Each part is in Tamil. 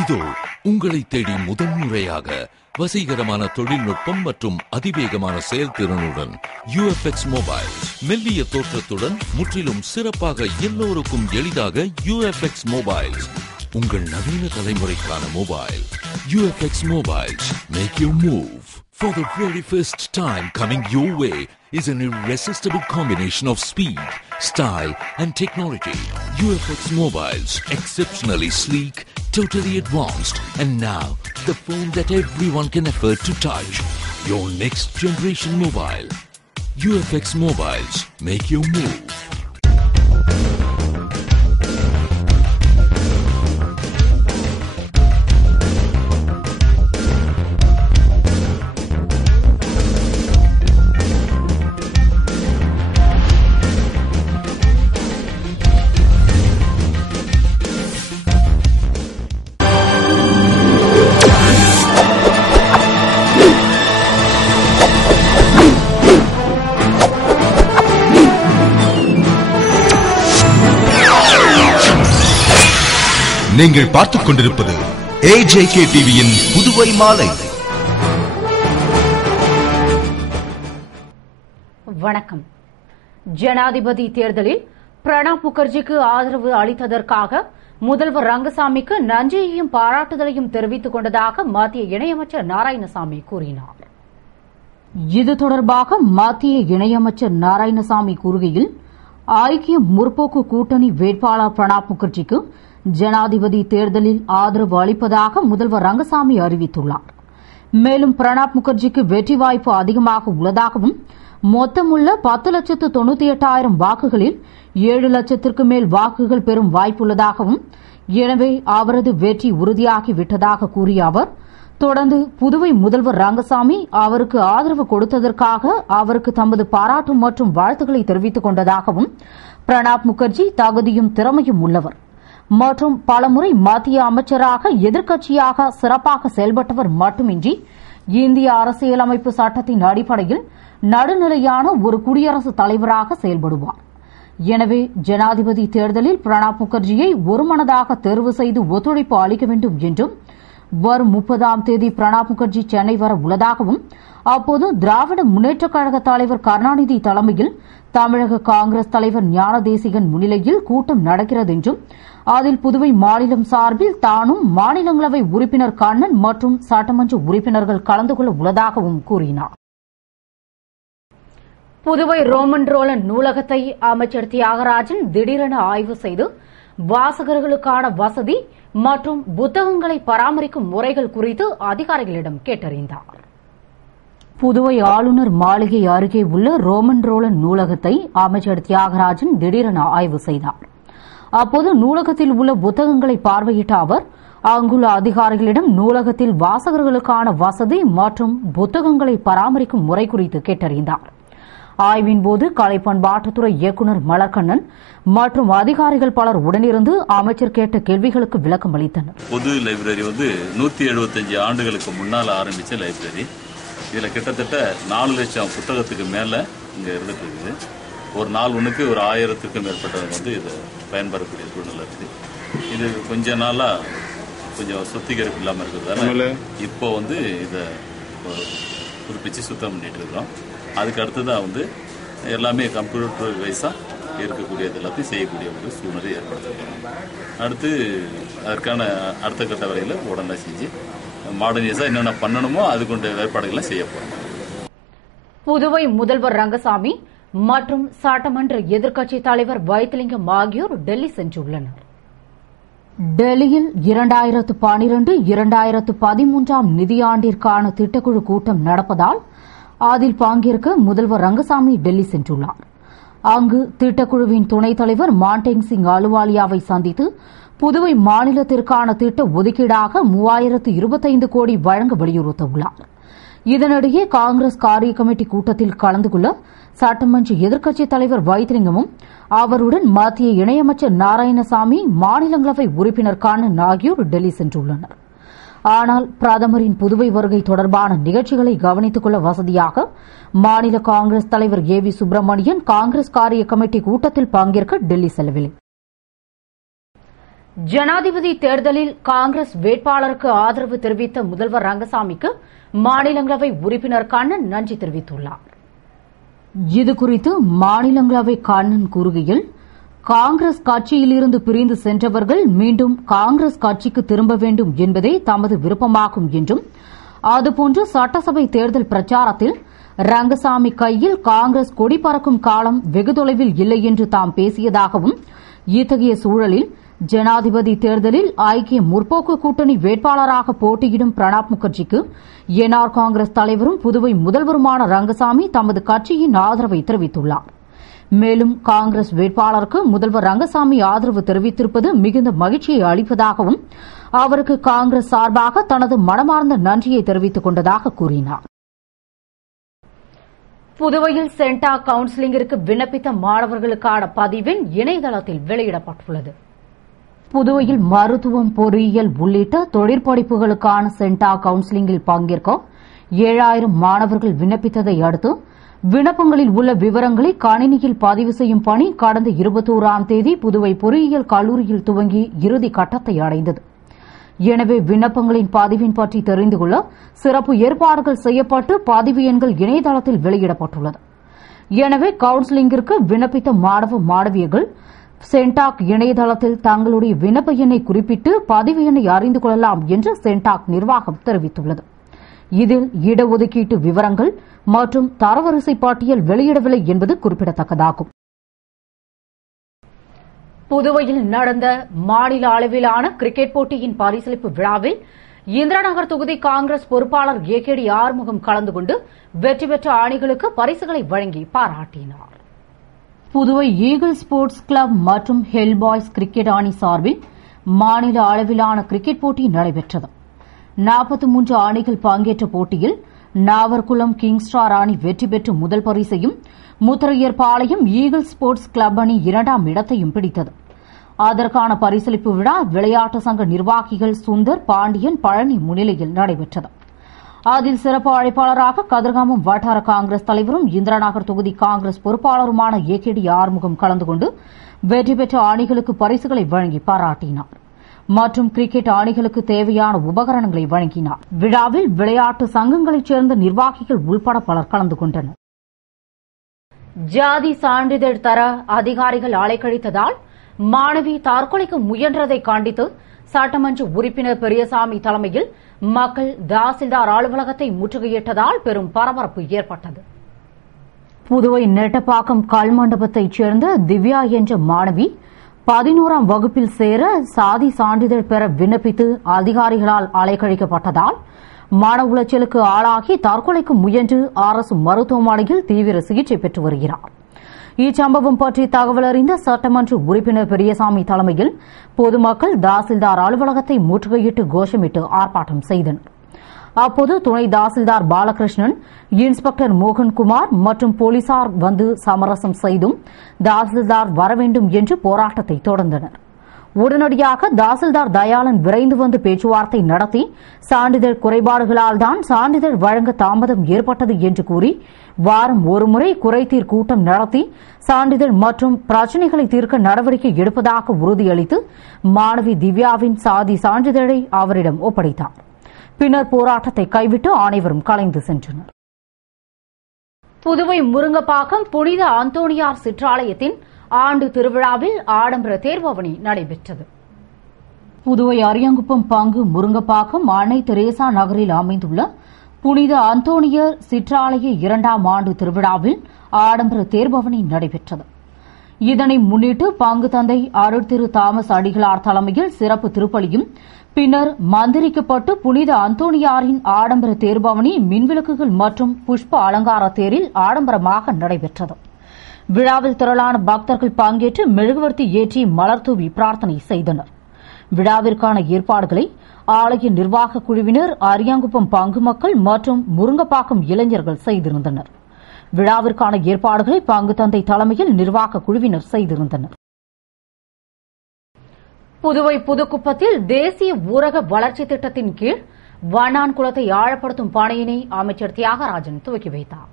இதோ உங்களை தேடி முதன்முறையாக வசீகரமான தொழில்நுட்பம் மற்றும் அதிவேகமான செயல்திறனுடன் UFX மொபைல். மெல்லிய தோற்றத்துடன் முற்றிலும் சிறப்பாக எல்லோருக்கும் எளிதாக UFX மொபைல். உங்கள் நவீன தலைமுறைக்கான mobile. UFX Mobiles make you move. For the very first time coming your way is an irresistible combination of speed, style and technology. UFX Mobiles, exceptionally sleek, totally advanced, and now the phone that everyone can afford to touch. Your next generation mobile. UFX Mobiles make you move. நீங்கள் பார்த்துக் கொண்டிருப்பது AJK டிவியின் புதுவை மாலை. வணக்கம். ஜனாதிபதி தேர்தலில் பிரணாப் முகர்ஜிக்கு ஆதரவு அளித்ததற்காக முதல்வர் ரங்கசாமிக்கு நன்றியையும் பாராட்டுதலையும் தெரிவித்துக் கொண்டதாக மத்திய இணையமைச்சர் நாராயணசாமி கூறினார். இது தொடர்பாக மத்திய இணையமைச்சர் நாராயணசாமி கூறுகையில், ஐக்கிய முற்போக்கு கூட்டணி வேட்பாளர் பிரணாப் முகர்ஜிக்கு ஜனாதிபதி தேர்தலில் ஆதரவு அளிப்பதாக முதல்வர் ரங்கசாமி அறிவித்துள்ளார். மேலும் பிரணாப் முகர்ஜிக்கு வெற்றி வாய்ப்பு அதிகமாக உள்ளதாகவும், மொத்தமுள்ள 10,98,000 வாக்குகளில் 7 லட்சத்திற்கு மேல் வாக்குகள் பெறும் வாய்ப்புள்ளதாகவும், எனவே அவரது வெற்றி உறுதியாகிவிட்டதாக கூறிய அவர், தொடர்ந்து புதுவை முதல்வர் ரங்கசாமி அவருக்கு ஆதரவு கொடுத்ததற்காக அவருக்கு தமது பாராட்டு மற்றும் வாழ்த்துக்களை தெரிவித்துக் கொண்டதாகவும், பிரணாப் முகர்ஜி தகுதியும் திறமையும் உள்ளவர் மற்றும் பலமுறை மத்திய அமைச்சராக எதிர்க்கட்சியாக சிறப்பாக செயல்பட்டவர் மட்டுமின்றி இந்திய அரசியலமைப்பு சட்டத்தின் அடிப்படையில் நடுநிலையான ஒரு குடியரசுத் தலைவராக செயல்படுவார். எனவே ஜனாதிபதி தேர்தலில் பிரணாப் முகர்ஜியை ஒருமனதாக தேர்வு செய்து ஒத்துழைப்பு அளிக்க வேண்டும் என்றும், வரும் 30ஆம் தேதி பிரணாப் முகர்ஜி சென்னை வர உள்ளதாகவும், அப்போது திராவிட முன்னேற்றக் கழக தலைவர் கருணாநிதி தலைமையில் தமிழக காங்கிரஸ் தலைவர் ஞான தேசிகன் முன்னிலையில் கூட்டம் நடக்கிறது என்றும், அதில் புதுவை மாநிலம் சார்பில் தானும் மாநிலங்களவை உறுப்பினர் கண்ணன் மற்றும் சட்டமன்ற உறுப்பினர்கள் கலந்து கொள்ள உள்ளதாகவும் கூறினார். புதுவை ரோமன் ரோலன் நூலகத்தை அமைச்சர் தியாகராஜன் திடீரென ஆய்வு செய்து வாசகர்களுக்கான வசதி மற்றும் புத்தகங்களை பராமரிக்கும் முறைகள் குறித்து அதிகாரிகளிடம் கேட்டறிந்தார். புதுவை ஆளுநர் மாளிகை அருகே உள்ள ரோமன் ரோலன் நூலகத்தை அமைச்சர் தியாகராஜன் திடீரென ஆய்வு செய்தார். அப்போது நூலகத்தில் உள்ள புத்தகங்களை பார்வையிட்ட அவர், அங்குள்ள அதிகாரிகளிடம் நூலகத்தில் வாசகர்களுக்கான வசதி மற்றும் புத்தகங்களை பராமரிக்கும் முறை குறித்து கேட்டறிந்தார். ஆய்வின்போது கலை பண்பாட்டுத்துறை இயக்குநர் மலர்கண்ணன் மற்றும் அதிகாரிகள் பலர் உடனிருந்து அமைச்சர் கேட்ட கேள்விகளுக்கு விளக்கம் அளித்தனர். பொது லைப்ரரி 175 ஆண்டுகளுக்கு முன்னால் ஆரம்பிச்ச லைப்ரரி. இதில் கிட்டத்தட்ட 4 லட்சம் புத்தகத்துக்கு மேலே இங்கே இருந்துட்டு, ஒரு நாள் ஒன்றுக்கு ஒரு 1000க்கும் மேற்பட்டவங்க இதை பயன்படக்கூடிய சூழ்நிலை இருக்குது. இது கொஞ்ச நாளாக கொஞ்சம் சுத்திகரிப்பு இல்லாமல் இருக்கிறதால இப்போ இதை புதுப்பிச்சு சுத்தம் பண்ணிட்டு இருக்கிறோம். அதுக்கு அடுத்ததாக எல்லாமே கம்ப்யூட்டர் வைஸாக இருக்கக்கூடியது எல்லாத்தையும் செய்யக்கூடிய ஒரு சூழ்நிலை ஏற்படுத்திருக்கிறோம். அடுத்து அதற்கான அடுத்த கட்ட வரையில் உடனே செஞ்சு மாடர்னைஸாக என்னென்ன பண்ணணுமோ அது கொண்ட ஏற்பாடுகளை செய்ய போகிறோம். புதுவை முதல்வர் ரங்கசாமி மற்றும் சட்டமன்ற எதிர்க்கட்சித் தலைவர் வைத்திலிங்கம் ஆகியோர் டெல்லி சென்றுள்ளனர். டெல்லியில் 2012-2013 நிதியாண்டிற்கான திட்டக்குழு கூட்டம் நடப்பதால் அதில் பங்கேற்க முதல்வர் ரங்கசாமி டெல்லி சென்றுள்ளார். அங்கு திட்டக்குழுவின் துணைத் தலைவர் மான்டேங் சிங் அலுவாலியாவை சந்தித்து புதுவை மாநிலத்திற்கான திட்ட ஒதுக்கீடாக 3025 கோடி வழங்க வலியுறுத்தவுள்ளார். இதனிடையே காங்கிரஸ் காரிய கமிட்டி கூட்டத்தில் கலந்து கொள்ள சட்டமன்ற எதிர்க்கட்சித் தலைவர் வைத்திலிங்கமும் அவருடன் மத்திய இணையமைச்சர் நாராயணசாமி, மாநிலங்களவை உறுப்பினர் கண்ணன் ஆகியோர் டெல்லி சென்றுள்ளனர். ஆனால் பிரதமரின் புதுவை வருகை தொடர்பான நிகழ்ச்சிகளை கவனித்துக் கொள்ள வசதியாக மாநில காங்கிரஸ் தலைவர் ஏ வி சுப்பிரமணியன் காங்கிரஸ் காரிய கமிட்டி கூட்டத்தில் பங்கேற்க டெல்லி செல்லவில்லை. ஜனாதிபதி தேர்தலில் காங்கிரஸ் வேட்பாளருக்கு ஆதரவு தெரிவித்த முதல்வர் ரங்கசாமிக்கு மாநிலங்களவை உறுப்பினர் கண்ணன் நன்றி தெரிவித்துள்ளார். இதுகுறித்து மாநிலங்களவை கண்ணன் கூறுகையில், காங்கிரஸ் கட்சியிலிருந்து பிரிந்து சென்றவர்கள் மீண்டும் காங்கிரஸ் கட்சிக்கு திரும்ப வேண்டும் என்பதே தமது விருப்பமாகும் என்றும், அதுபோன்று சட்டசபை தேர்தல் பிரச்சாரத்தில் ரங்கசாமி கையில் காங்கிரஸ் கொடி பறக்கும் காலம் வெகு தொலைவில் இல்லை என்று தாம் பேசியதாகவும், இத்தகைய சூழலில் ஜனாதிபதி தேர்தலில் ஐக்கிய முற்போக்கு கூட்டணி வேட்பாளராக போட்டியிடும் பிரணாப் முகர்ஜிக்கு என்ஆர் காங்கிரஸ் தலைவரும் புதுவை முதல்வருமான ரங்கசாமி தமது கட்சியின் ஆதரவை தெரிவித்துள்ளார். மேலும் காங்கிரஸ் வேட்பாளருக்கு முதல்வர் ரங்கசாமி ஆதரவு தெரிவித்திருப்பது மிகுந்த மகிழ்ச்சியை அளிப்பதாகவும், அவருக்கு காங்கிரஸ் சார்பாக தனது மனமார்ந்த நன்றியை தெரிவித்துக் கொண்டதாக கூறினார். புதுவையில் சென்டா கவுன்சிலிங்கிற்கு விண்ணப்பித்த மாணவர்களுக்கான பதிவெண் இணையதளத்தில் வெளியிடப்பட்டுள்ளது. புதுவையில் மருத்துவம், பொறியியல் உள்ளிட்ட தொழிற்படிப்புகளுக்கான சென்டா கவுன்சிலிங்கில் பங்கேற்க 7000 மாணவர்கள் விண்ணப்பித்ததை அடுத்து விண்ணப்பங்களில் உள்ள விவரங்களை கணினியில் பதிவு செய்யும் பணி கடந்த 21ஆம் தேதி புதுவை பொறியியல் கல்லூரியில் துவங்கி இறுதி கட்டத்தை அடைந்தது. எனவே விண்ணப்பங்களின் பதிவின் பற்றி தெரிந்து கொள்ள சிறப்பு ஏற்பாடுகள் செய்யப்பட்டு பதிவு எண்கள் இணையதளத்தில் வெளியிடப்பட்டுள்ளது. எனவே கவுன்சிலிங்கிற்கு விண்ணப்பித்த மாணவ மாணவியர்கள் சென்டாக் இணையதளத்தில் தங்களுடைய விண்ணப்ப எண்ணை குறிப்பிட்டு பதிவு எண்ணை அறிந்து கொள்ளலாம் என்று சென்டாக் நிர்வாகம் தெரிவித்துள்ளது. இதில் இடஒதுக்கீட்டு விவரங்கள் மற்றும் தரவரிசை பட்டியல் வெளியிடவில்லை என்பது குறிப்பிடத்தக்கதாகும். புதுவையில் நடந்த மாநில அளவிலான கிரிக்கெட் போட்டியின் பரிசளிப்பு விழாவில் இந்திராநகர் தொகுதி காங்கிரஸ் பொறுப்பாளர் ஏகேடி ஆறுமுகம் கலந்து கொண்டு வெற்றி பெற்ற அணிகளுக்கு பரிசுகளை வழங்கி பாராட்டினார். புதுவை ஈகிள் ஸ்போர்ட்ஸ் கிளப் மற்றும் ஹெல் பாய்ஸ் கிரிக்கெட் அணி சார்பில் மாநில அளவிலான கிரிக்கெட் போட்டி நடைபெற்றது. 43 அணிகள் பங்கேற்ற போட்டியில் நாவர்குளம் கிங் ஸ்டார் அணி வெற்றி பெற்று முதல் பரிசையும், முத்திரையர்பாளையம் ஈகிள் ஸ்போர்ட்ஸ் கிளப் அணி 2ஆம் இடத்தையும் பிடித்தது. அதற்கான பரிசளிப்பு விழா விளையாட்டு சங்க நிர்வாகிகள் சுந்தர், பாண்டியன், பழனி முன்னிலையில் நடைபெற்றது. அதில் சிறப்பு அழைப்பாளராக கதிர்காமம் வட்டார காங்கிரஸ் தலைவரும் இந்திராநகர் தொகுதி காங்கிரஸ் பொறுப்பாளருமான ஏகேடி ஆறுமுகம் கலந்து கொண்டு வெற்றி பெற்ற அணிகளுக்கு பரிசுகளை வழங்கி பாராட்டினார் மற்றும் கிரிக்கெட் அணிகளுக்கு தேவையான உபகரணங்களை வழங்கினார். விழாவில் விளையாட்டு சங்கங்களைச் சேர்ந்த நிர்வாகிகள் உள்பட பலர் கலந்து கொண்டனர். ஜாதி சான்றிதழ் தர அதிகாரிகள் அலைக்கழித்ததால் மாணவி தற்கொலைக்கு முயன்றதை கண்டித்து சட்டமன்ற உறுப்பினர் பெரியசாமி தலைமையில் மக்கள் தாசில்தார் அலுவலகத்தை முற்றுகையிட்டதால் பெரும் பரபரப்பு ஏற்பட்டது. புதுவை நெட்டப்பாக்கம் கல்மண்டபத்தைச் சேர்ந்த திவ்யா என்ற மாணவி 11ஆம் வகுப்பில் சேர சாதி சான்றிதழ் பெற விண்ணப்பித்து அதிகாரிகளால் அலைக்கழிக்கப்பட்டதால் மன உளைச்சலுக்கு ஆளாகி தற்கொலைக்கு முயன்று அரசு மருத்துவமனையில் தீவிர சிகிச்சை பெற்று வருகிறார். இச்சம்பவம் பற்றி தகவல் அறிந்த சட்டமன்ற உறுப்பினர் பெரியசாமி தலைமையில் பொதுமக்கள் தாசில்தார் அலுவலகத்தை முற்றுகையிட்டு கோஷமிட்டு ஆர்ப்பாட்டம் செய்தனர். அப்போது துணை தாசில்தார் பாலகிருஷ்ணன், இன்ஸ்பெக்டர் மோகன்குமார் மற்றும் போலீசார் வந்து சமரசம் செய்தும் தாசில்தார் வர வேண்டும் என்று போராட்டத்தை தொடர்ந்தனர். உடனடியாக தாசில்தார் தயாளன் விரைந்து வந்து பேச்சுவார்த்தை நடத்தி சான்றிதழ் குறைபாடுகளால் தான் சான்றிதழ் வழங்க தாமதம் ஏற்பட்டது என்று கூறி வாரம் ஒருமுறை குறைதீர் கூட்டம் நடத்தி சான்றிதழ் மற்றும் பிரச்சினைகளை தீர்க்க நடவடிக்கை எடுப்பதாக உறுதியளித்து மாணவி திவ்யாவின் சாதி சான்றிதழை அவரிடம் ஒப்படைத்தார். பின்னர் போராட்டத்தை கைவிட்டு அனைவரும் கலைந்து சென்றனர். புதுவை முருங்கப்பாக்கம் புனித அந்தோணியார் சிற்றாலயத்தின் ஆண்டு திருவிழாவில் ஆடம்பர தேர்பவனி நடைபெற்றது. புதுவை அரியாங்குப்பம் பங்கு முருங்கப்பாக்கம் அன்னை தெரேசா நகரில் அமைந்துள்ள புனித அந்தோணியர் சிற்றாலய 2ஆம் ஆண்டு திருவிழாவில் ஆடம்பர தேர்பவனி நடைபெற்றது. இதனை முன்னிட்டு பங்கு தந்தை அருட்திரு தாமஸ் அடிகளார் தலைமையில் சிறப்பு திருப்பலியும், பின்னர் மந்திரிக்கப்பட்டு புனித அந்தோணியாரின் ஆடம்பர தேர்பவனி மின்விளக்குகள் மற்றும் புஷ்ப அலங்கார தேரில் ஆடம்பரமாக நடைபெற்றது. விழாவில் திரளான பக்தர்கள் பங்கேற்று மெழுகுவர்த்தி ஏற்றி மலர்தூவி பிரார்த்தனை செய்தனர். விழாவிற்கான ஏற்பாடுகளை ஆலய நிர்வாக குழுவினர், அரியாங்குப்பம் பங்கு மக்கள் மற்றும் முருங்கப்பாக்கம் இளைஞர்கள் செய்திருந்தனர். விழாவிற்கான ஏற்பாடுகளை பங்கு தந்தை தலைமையில் நிர்வாக குழுவினர் செய்திருந்தனர். புதுவை புதுக்குப்பத்தில் தேசிய ஊரக வளர்ச்சி திட்டத்தின் கீழ் வண்ணான் குளத்தை ஆழப்படுத்தும் பணியினை அமைச்சர் தியாகராஜன் துவக்கி வைத்தார்.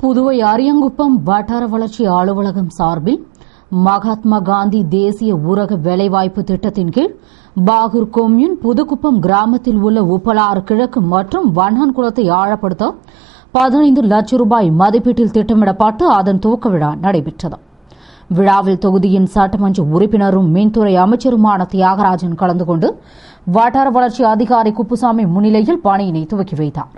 புதுவை அரியாங்குப்பம் வட்டார வளர்ச்சி அலுவலகம் சார்பில் மகாத்மா காந்தி தேசிய ஊரக வேலைவாய்ப்பு திட்டத்தின் கீழ் பாகூர் கொம்யூன் புதுக்குப்பம் கிராமத்தில் உள்ள உப்பலாறு கிழக்கு மற்றும் வண்ணான்குளத்தை ஆழப்படுத்த 15 லட்சம் ரூபாய் மதிப்பீட்டில் திட்டமிடப்பட்டு அதன் துவக்க விழா நடைபெற்றது. விழாவில் தொகுதியின் சட்டமன்ற உறுப்பினரும் மின்துறை அமைச்சருமான தியாகராஜன் கலந்து கொண்டு வட்டார வளர்ச்சி அதிகாரி குப்புசாமி முன்னிலையில் பணியினை துவக்கி வைத்தார்.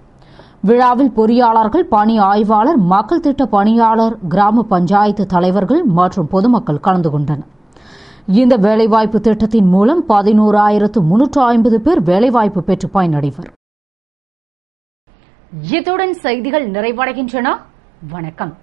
விழாவில் பொறியாளர்கள், பணி ஆய்வாளர், மக்கள் திட்ட பணியாளர், கிராம பஞ்சாயத்து தலைவர்கள் மற்றும் பொதுமக்கள் கலந்து கொண்டனர். இந்த வேலைவாய்ப்பு திட்டத்தின் மூலம் 11,350 பேர் வேலைவாய்ப்பு பெற்று பயனடைவர். இத்துடன் செய்திகள் நிறைவடைகின்றன. வணக்கம்.